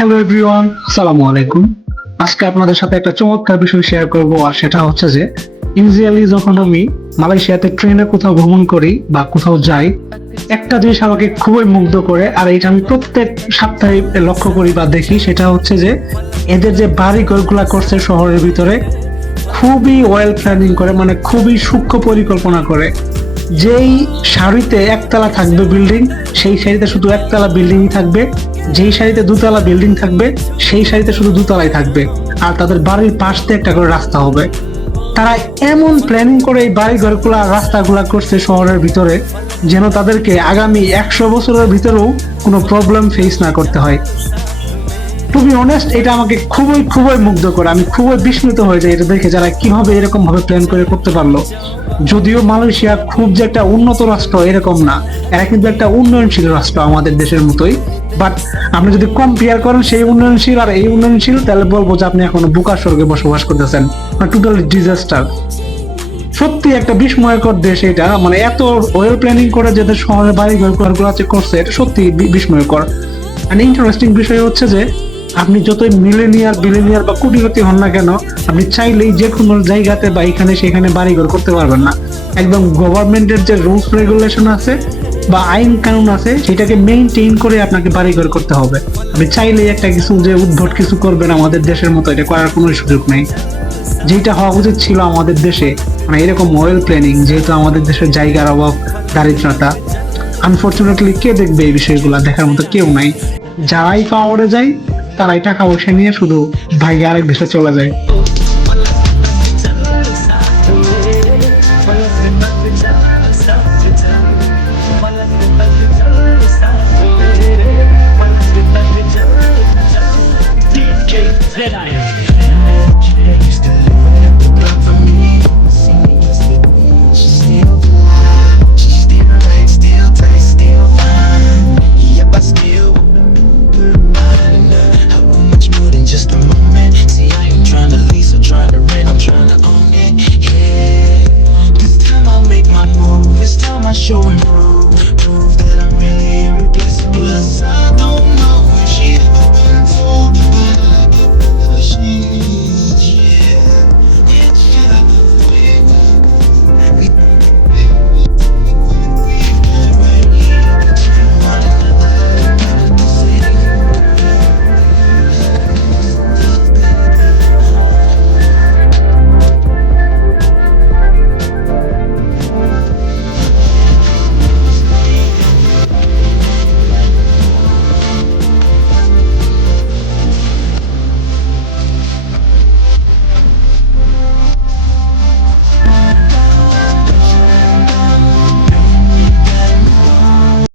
Hello everyone, আসসালামু আলাইকুম। আজকে আপনাদের সাথে একটা চমৎকার বিষয় শেয়ার করব, আর সেটা হচ্ছে যে ইউজুয়ালি যখন আমি মালয়েশিয়াতে ট্রেনে কোথাও ভ্রমণ করি বা কোথাও যাই, একটা জিনিস আমাকে খুবই মুগ্ধ করে, আর এটা আমি প্রত্যেক সপ্তাহে লক্ষ্য করি বা দেখি। সেটা হচ্ছে যে এদের যে বাড়ি ঘরগুলা করছে শহরের ভিতরে, খুবই ওয়েল প্ল্যানিং করে, মানে খুবই সূক্ষ্ম পরিকল্পনা করে। যেই সারিতে একতলা থাকবে বিল্ডিং, সেই সারিতে শুধু একতলা বিল্ডিংই থাকবে। যেই সারিতে দুতলা বিল্ডিং থাকবে, সেই সারিতে শুধু দুতলাই থাকবে। আর তাদের বাড়ির পাশ দিয়ে একটা করে রাস্তা হবে। তারা এমন প্ল্যানিং করে এই বাড়ি ঘরগুলা রাস্তাগুলা করছে শহরের ভিতরে, যেন তাদেরকে আগামী 100 বছরের ভিতরেও কোনো প্রবলেম ফেস না করতে হয়। টু বি অনেস্ট, এটা আমাকে খুবই খুবই মুগ্ধ করে। আমি খুবই বিস্মিত হয়ে যাই এটা দেখে, যারা কিভাবে এরকম ভাবে প্ল্যান করে করতে পারলো। যদিও মালয়েশিয়া খুব যে একটা উন্নত রাষ্ট্র এরকম না, এরা কিন্তু একটা উন্নয়নশীল রাষ্ট্র আমাদের দেশের মতোই। বাট আপনি যদি কম্পেয়ার করেন সেই উন্নয়নশীল আর এই উন্নয়নশীল, তাহলে বলবো যে আপনি এখনো বোকা স্বর্গে বসবাস করতেছেন, টোটালি ডিজাস্টার। সত্যি একটা বিস্ময়কর দেশ এটা, মানে এত ওয়েল প্ল্যানিং করে যাদের শহরে বাড়ি ঘরগুলো আছে করছে, এটা সত্যি বিস্ময়কর। আর ইন্টারেস্টিং বিষয় হচ্ছে যে আপনি যতই মিলেনিয়ার বিলিনিয়ার বা কোটিপতি হন না কেন, আপনি চাইলেই যে কোনো জায়গাতে বা এখানে সেখানে বাড়িঘর করতে পারবেন না। একদম গভর্নমেন্টের যে রুলস রেগুলেশন আছে বা আইন কানুন আছে, সেটাকে মেইনটেইন করে আপনাকে বাড়িঘর করতে হবে। আপনি চাইলেই একটা কিছু যে উদ্ভট কিছু করবেন আমাদের দেশের মতো, এটা করার কোনো সুযোগ নেই। যেটা হওয়া উচিত ছিল আমাদের দেশে, মানে এরকম ওয়েল প্ল্যানিং। যেহেতু আমাদের দেশের জায়গার অভাব, দারিদ্রতা, আনফরচুনেটলি কে দেখবে এই বিষয়গুলো? দেখার মতো কেউ নাই। যারাই পাওয়ারে যায়, তারাই টাকা পয়সা নিয়ে শুধু ভাইগে আরেক দেশে চলে যায়।